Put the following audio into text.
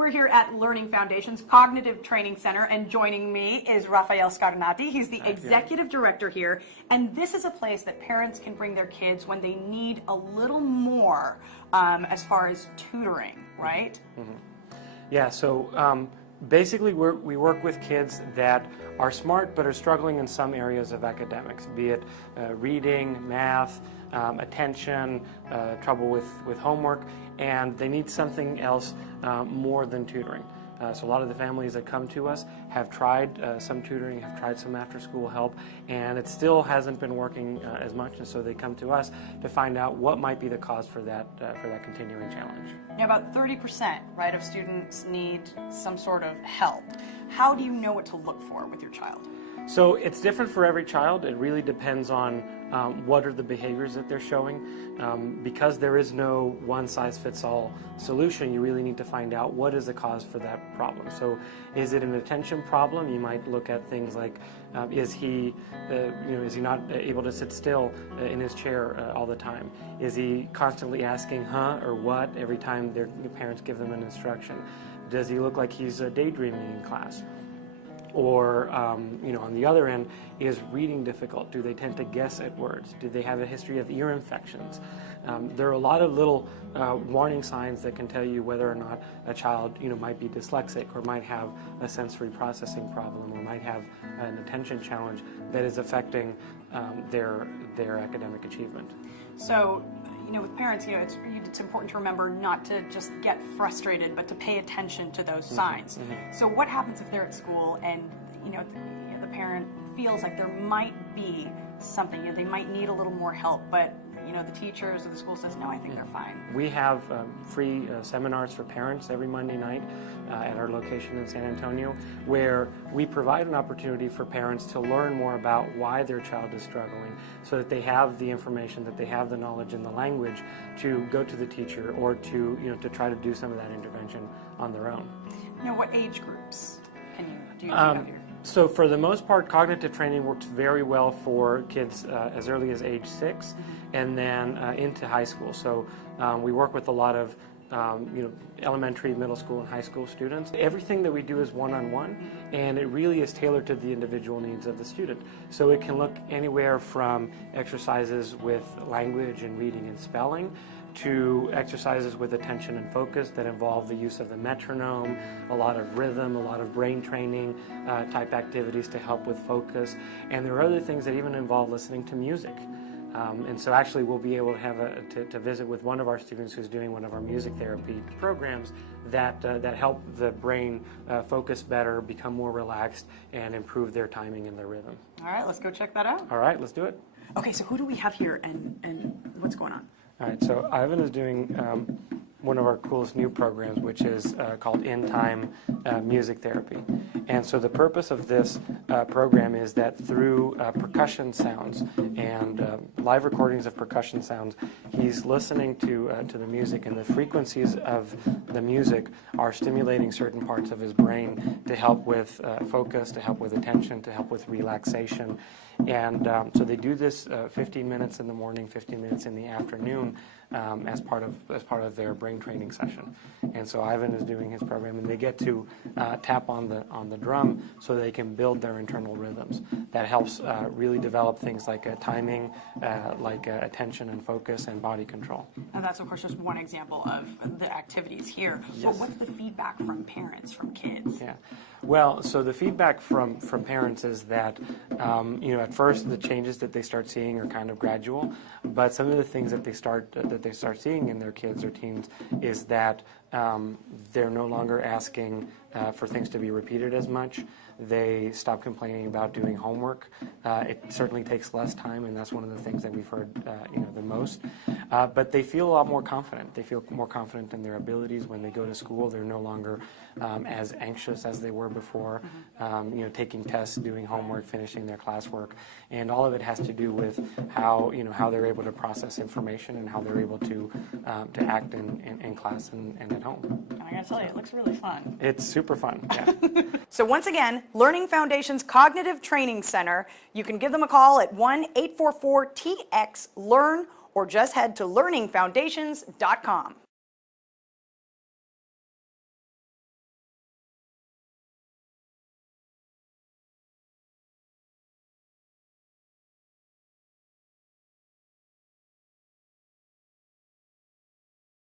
We're here at Learning Foundations Cognitive Training Center, and joining me is Rafael Scarnati. He's the executive director here, and this is a place that parents can bring their kids when they need a little more as far as tutoring, right? Mm-hmm. Yeah, so basically we work with kids that are smart but are struggling in some areas of academics, be it reading, math, attention, trouble with homework, and they need something else more than tutoring. So a lot of the families that come to us have tried some tutoring, have tried some after-school help, and it still hasn't been working as much, and so they come to us to find out what might be the cause for that continuing challenge. Now, about 30%, right, of students need some sort of help. How do you know what to look for with your child? So it's different for every child. It really depends on what are the behaviors that they're showing. Because there is no one-size-fits-all solution, you really need to find out what is the cause for that problem. So is it an attention problem? You might look at things like, is he not able to sit still in his chair all the time? Is he constantly asking huh or what every time their parents give them an instruction? Does he look like he's daydreaming in class? Or, on the other end, is reading difficult? Do they tend to guess at words? Do they have a history of ear infections? There are a lot of little warning signs that can tell you whether or not a child, might be dyslexic, or might have a sensory processing problem, or might have an attention challenge that is affecting their academic achievement. So, with parents, it's important to remember not to just get frustrated, but to pay attention to those signs. Mm-hmm. So what happens if they're at school and, the parent feels like there might be something, they might need a little more help, but, the teachers or the school says, no, I think they're fine. We have free seminars for parents every Monday night at our location in San Antonio, where we provide an opportunity for parents to learn more about why their child is struggling, so that they have the information, that they have the knowledge and the language to go to the teacher, or to try to do some of that intervention on their own. What age groups do you have here? So for the most part, cognitive training works very well for kids as early as age 6, and then into high school. So we work with a lot of elementary, middle school, and high school students. Everything that we do is one-on-one, and it really is tailored to the individual needs of the student. So it can look anywhere from exercises with language and reading and spelling, to exercises with attention and focus that involve the use of the metronome, a lot of rhythm, a lot of brain training type activities to help with focus. And there are other things that even involve listening to music. And so actually we'll be able to have to visit with one of our students who's doing one of our music therapy programs that help the brain focus better, become more relaxed, and improve their timing and their rhythm. All right, let's go check that out. All right, let's do it. Okay, so who do we have here, and what's going on? All right, so Ivan is doing one of our coolest new programs, which is called In-Time Music Therapy. And so the purpose of this program is that through percussion sounds and live recordings of percussion sounds, he's listening to the music, and the frequencies of the music are stimulating certain parts of his brain to help with focus, to help with attention, to help with relaxation. And so they do this 15 minutes in the morning, 15 minutes in the afternoon as part of their brain training session. And so Ivan is doing his program, and they get to tap on the drum so they can build their internal rhythms. That helps really develop things like timing, like attention and focus, and body control. And that's, of course, just one example of the activities here. Yes. But what's the feedback from parents, from kids? Yeah. Well, so the feedback from parents is that, at first the changes that they start seeing are kind of gradual, but some of the things that they start seeing in their kids or teens is that they're no longer asking for things to be repeated as much. They stop complaining about doing homework. It certainly takes less time, and that's one of the things that we've heard the most. But they feel a lot more confident. They feel more confident in their abilities when they go to school. They're no longer as anxious as they were before, taking tests, doing homework, finishing their classwork. And all of it has to do with how they're able to process information and how they're able to act in class and at home. I gotta tell you, it looks really fun. It's super fun, yeah. So once again, Learning Foundations Cognitive Training Center. You can give them a call at 1-844-TX-LEARN, or just head to learningfoundations.com.